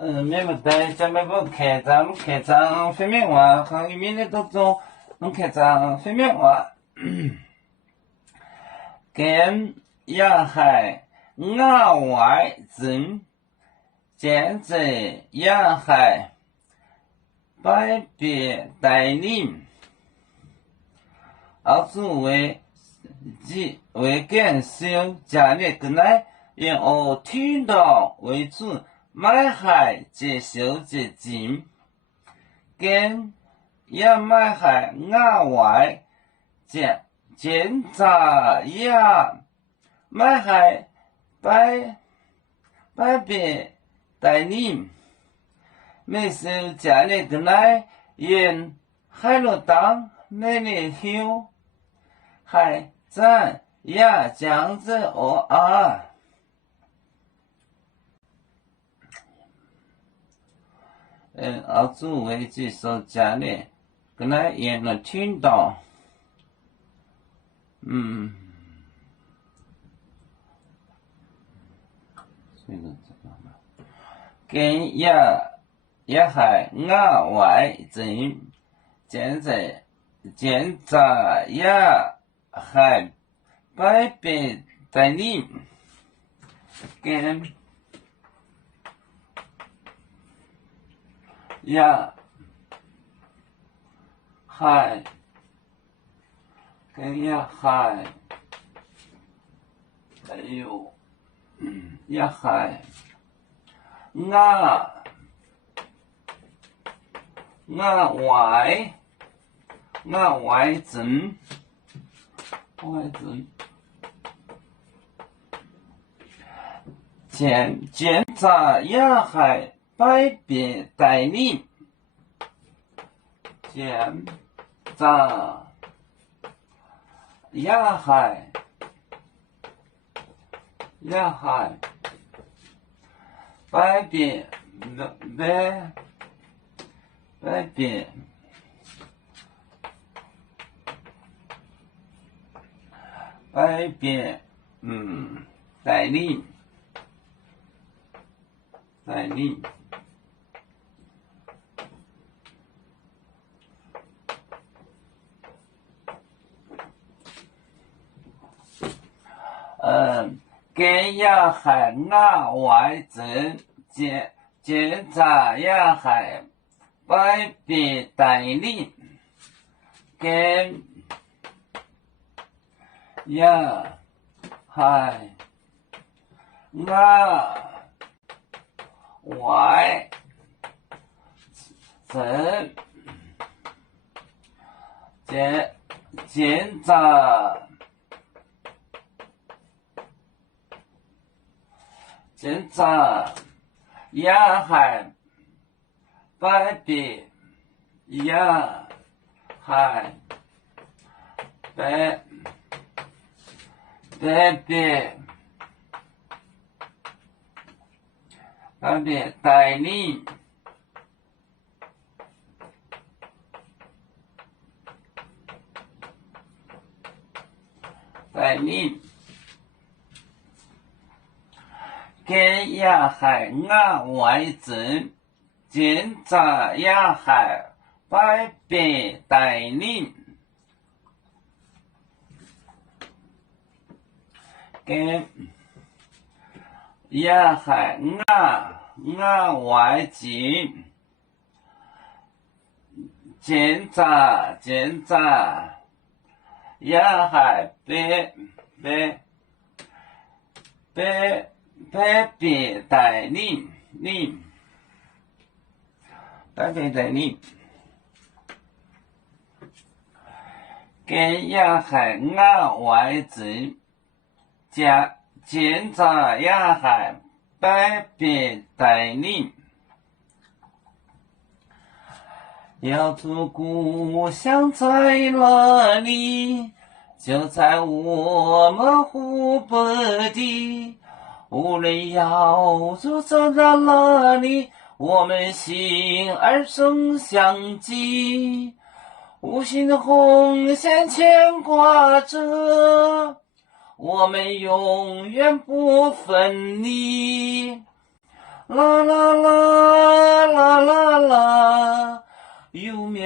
面不带，咱们不开张飞面话，行业面的当中，侬开张飞面话，跟亚海亚外人，见在亚海百别带领，而作为为感受家里跟来，以我听到为主。买海接受接近，跟也买海亚外检查也买海百别带领，每次家里的来因海陆当美丽后，海咱也将子哦啊。而作为接受家里，跟他也能听到，这个跟也还亚外人，现在检查也还百别带领，跟也还跟也还还有也还亚外人检查也还百别带领，检查也还百别带领。跟也还亚外人检查也还百别带领，跟也还亚外人检查也还百别也还百别带领，跟也还亚外人检查也还百别带领，跟也还亚外人检查也还百别带领，跟也还亚外人检查也还百别带领。要做故乡在哪里？就在我们湖北地。无论要走到哪里，我们心儿总相系。无形的红线牵挂着，我们永远不分离。啦啦啦。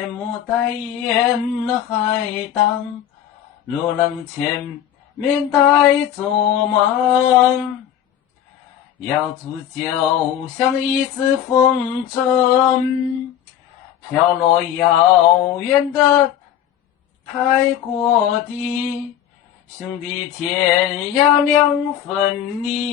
天幕代言海荡，若能前面带做梦，要煮酒像一只风筝，飘落遥远的泰国地，兄弟天涯两分离。